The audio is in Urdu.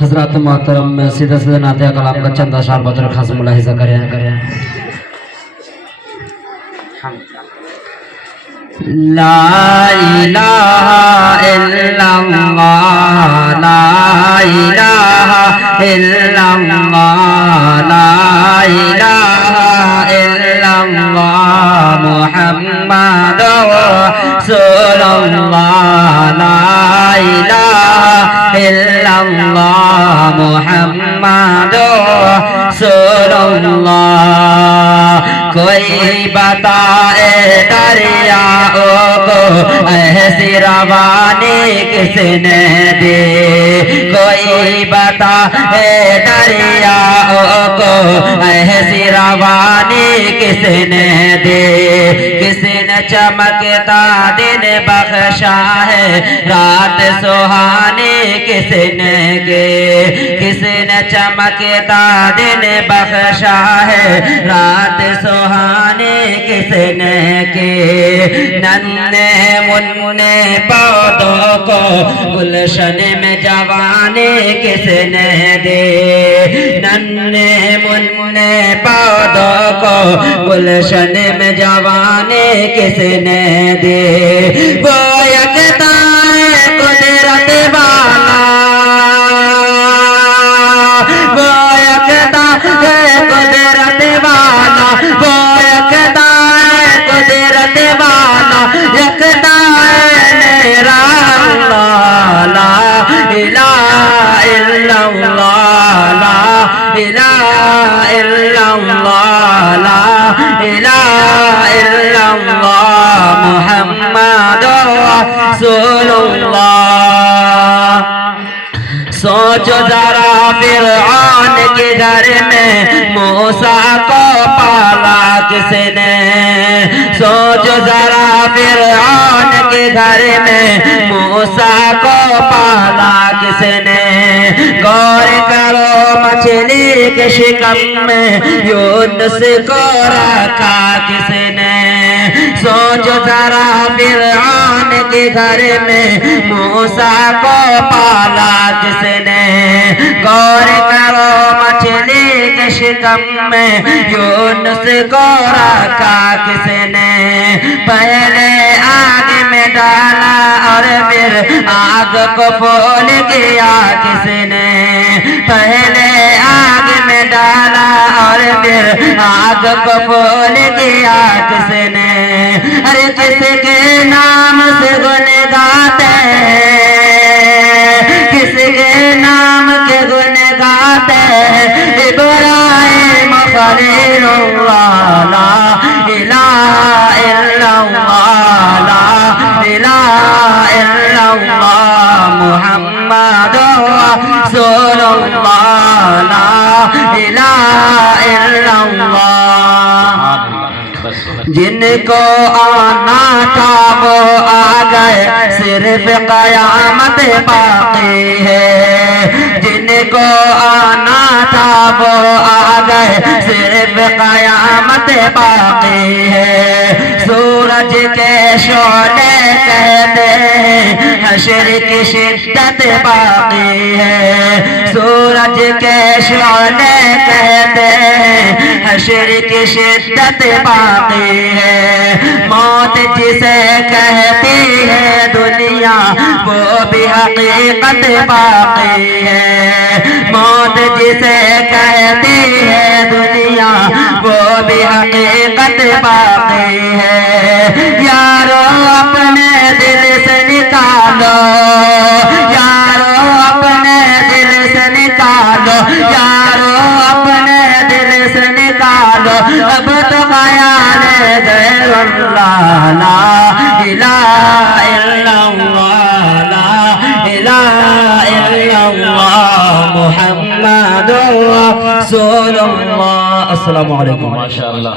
حضرات محترم سیدھا سیدھا نعتیہ کلام کا چند اشعار بطور خاص ملاحظہ کریں. لا الہ الا اللہ لا الہ الا اللہ لا الہ الا اللہ محمد رسول اللہ لا الہ الا اللہ محمد رسول اللہ. کوئی بتائے دریاؤں کو ایسی روانی کس نے دی. کوئی بتائے دریاؤں کو ایسی روانی کس نے دی. کس نے چمکتا دن بخشا ہے رات سہانی کس نے کی. کس نے چمکتا دن بخشا ہے رات سہانی کس نے کی. ننھے منھے پودوں کو گلشن میں جوانی کس نے دی. ننھے منھے پودوں کو گلشن میں جوانی کس نے دی. وہ یکتا ہے قدرت والا وہ یکتا ہے قدرت والا وہ یکتا ہے قدرت والا یکتا ہے میرا اللہ لا الہ الا اللہ لا الہ الا اللہ لا الہ الا اللہ محمد رسول اللہ. سوچو ذرا فرعون کے گھر میں موسیٰ کو پالا کس نے. سوچو ذرا فرعون کے گھر میں موسیٰ کو پالا کس نے. غور کرو مچھلی کے شکم میں یونس کو رکھا کس نے. سوچو ذرا فرعون کے گھر میں موسیٰ کو پالا کس نے. غور کرو مچھلی کے شکم میں یونس کو رکھا کس نے. پہلے آگ میں ڈالا اور پھر آگ کو پھول کیا کس نے. پہلے آگ میں ڈالا اور پھر آگ کو پھول کیا کس نے. ارے کس کے نام سے گن گاتے کس کے نام کے گن گاتے ابراہیم خلیل اللہ لا الہ الا اللہ لا الہ الا اللہ محمد رسول اللہ لا الہ الا اللہ. جن کو آنا تھا وہ آ گئے صرف قیامت باقی ہے. جن کو آنا تھا وہ آ گئے صرف قیامت باقی ہے. سورج کے شعلے کہتے ہیں حشر کی شدت باقی ہے. سورج کے شعلے کہتے ہیں حشر کی شدت باقی ہے. موت جسے کہتی ہے دنیا وہ بھی حقیقت باقی ہے. موت جسے کہتی ہے دنیا وہ بھی حقیقت باقی ہے. یارو اپنے دل سے نکالو یارو اپنے دل سے نکالو یارو اپنے دل سے نکالو. اب تو خیال غیر اللہ لا الہ الا اللہ لا الہ الا اللہ محمد رسول اللہ. السلام علیکم. ماشاءاللہ.